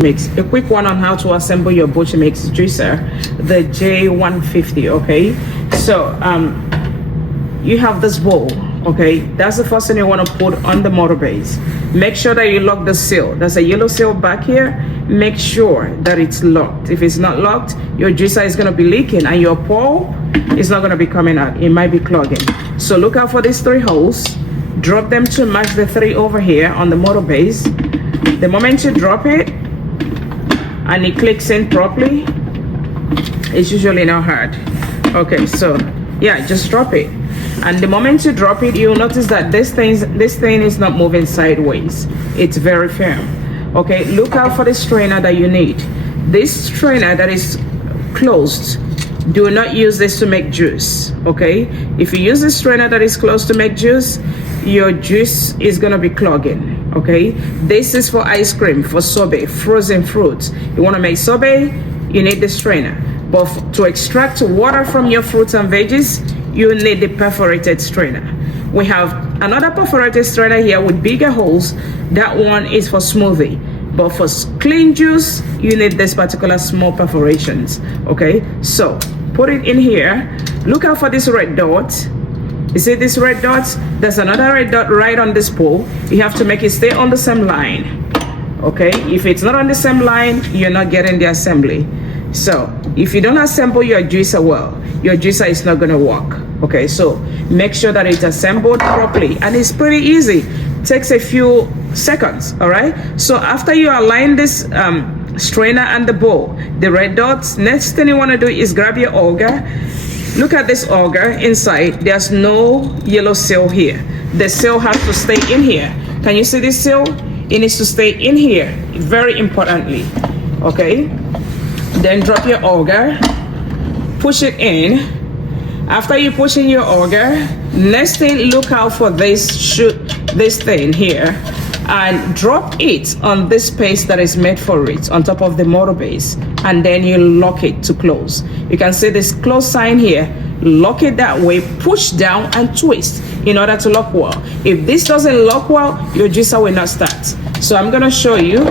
Buchymix. A quick one on how to assemble your Buchymix juicer, the J150. Okay, so you have this bowl. Okay, that's the first thing you want to put on the motor base. Make sure that you lock the seal. There's a yellow seal back here. Make sure that it's locked. If it's not locked, your juicer is going to be leaking and your pour is not going to be coming out. It might be clogging. So look out for these 3 holes. Drop them to match the 3 over here on the motor base. The moment you drop it and it clicks in properly, it's usually not hard. Okay, so yeah, just drop it. And the moment you drop it, you'll notice that this thing is not moving sideways. It's very firm. Okay, look out for the strainer that you need. This strainer that is closed, do not use this to make juice. Okay, if you use this strainer that is closed to make juice, your juice is gonna be clogging. Okay, this is for ice cream, for sorbet, frozen fruits. You want to make sorbet, you need the strainer. But to extract water from your fruits and veggies, you need the perforated strainer. We have another perforated strainer here with bigger holes. That one is for smoothie. But for clean juice, you need this particular small perforations. Okay, so put it in here. Look out for this red dot. You see this red dot? There's another red dot right on this pole. You have to make it stay on the same line. Okay, if it's not on the same line, you're not getting the assembly. So if you don't assemble your juicer well, your juicer is not going to work. Okay, so make sure that it's assembled properly, and it's pretty easy. It takes a few seconds. All right, so after you align this strainer and the bowl, the red dots, next thing you want to do is grab your auger. Look at this auger inside. There's no yellow seal here. The seal has to stay in here. Can you see this seal? It needs to stay in here, very importantly. Okay, then drop your auger, push it in. After you push in your auger, next thing, look out for this thing here, and drop it on this space that is made for it on top of the motor base, and then you lock it to close. You can see this close sign here. Lock it that way, push down and twist in order to lock well. If this doesn't lock well, your juicer will not start. So I'm going to show you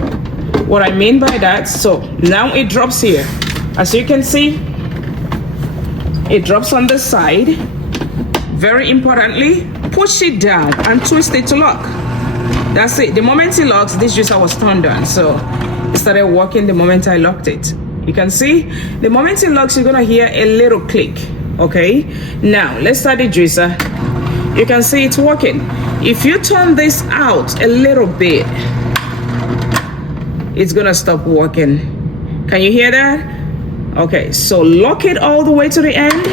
what I mean by that. So now it drops here. As you can see, it drops on the side. Very importantly, push it down and twist it to lock. That's it. The moment it locks, this juicer was turned on. So it started working the moment I locked it. You can see the moment it locks, you're gonna hear a little click. Okay, now let's start the juicer. You can see it's working. If you turn this out a little bit, it's gonna stop working. Can you hear that? Okay, so lock it all the way to the end.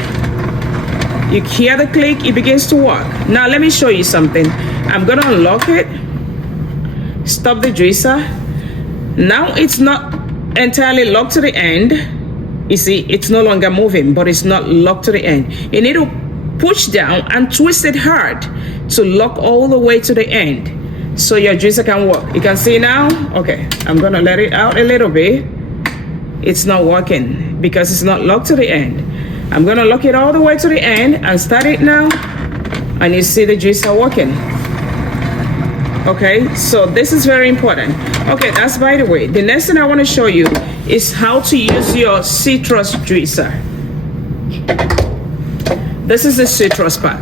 You hear the click, it begins to work. Now let me show you something. I'm gonna unlock it, stop the juicer. Now it's not entirely locked to the end. You see, it's no longer moving, but it's not locked to the end. You need to push down and twist it hard to lock all the way to the end so your juicer can work. You can see now. Okay, I'm gonna let it out a little bit. It's not working because it's not locked to the end. I'm gonna lock it all the way to the end and start it now, and you see the juicer working. Okay, so this is very important. Okay, that's by the way. The next thing I want to show you is how to use your citrus juicer. This is the citrus part.